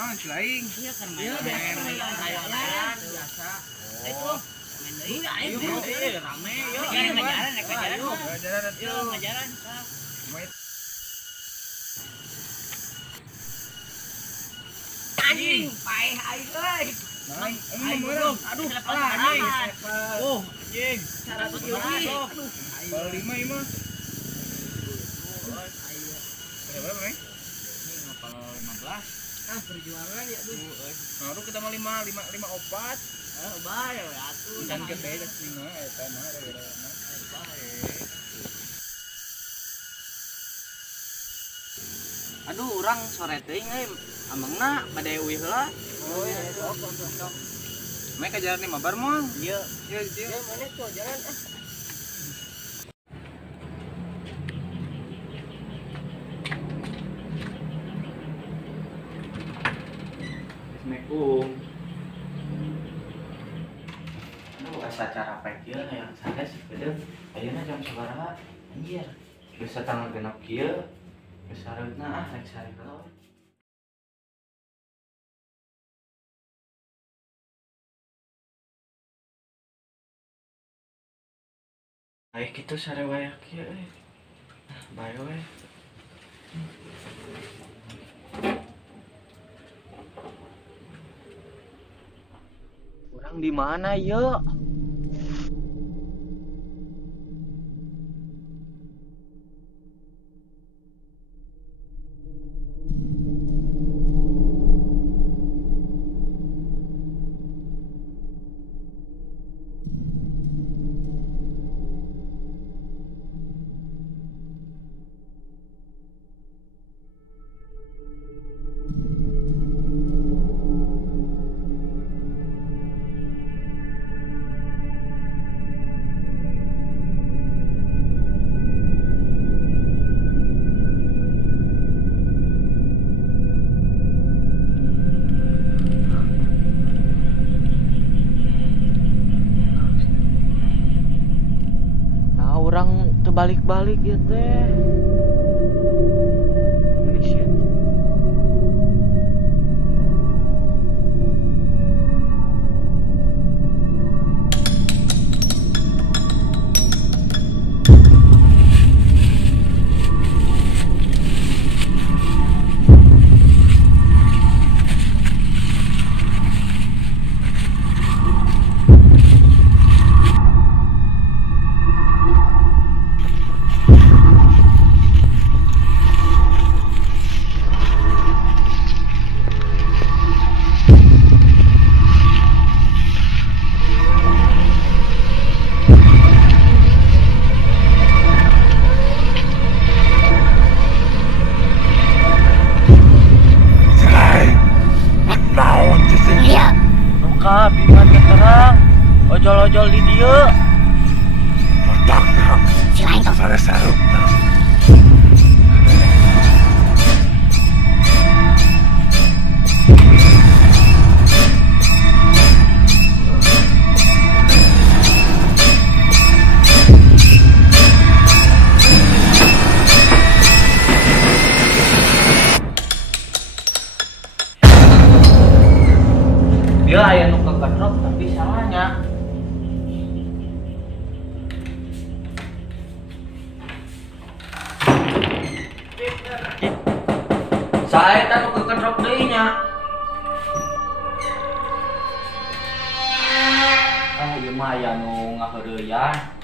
naon lain. Iya kan main layang-layang biasa. Itu main deui ayo rame yuk. Ngajaran yuk. Ngajaran. Anjing, paeh aing euy. Aduh, anjing. Oh, anjing. 100 lebih. Aduh, 5 ini mah. Berapa, Bang? Ini ngapal 15. Perjuangan ya tuh. Nah, kita mah 5 opat. Bae atuh. Dan gede geus 5 eta mah gara-gara. Aduh, orang sore teuing euy. Amangna bade euy heula. Oh iya, sok. Mereka jalan 5 bar moal. Iya. Iya. Ya mana tuh jalan Assalamualaikum. Aduh, asa cara pek kieu hayang sada sih beudeuh. Ayeuna jam sabaraha? Anjir. Geus tanggal genep kieu. Geus sareutna rek sare kalau. Ayo kitu sare wae kieu euy. Bae we. Orang di mana yuk? Orang terbalik-balik ya teh. Indonesia. Bingan terang, ojol-ojol di dieu. Otakna, Silain tong sarep-sarepna. Dia aya nu kekedrop tapi salahnya. Saya tadi nu kekedrop deui nya. Ah ieu mah aya nu ngaheureuyan.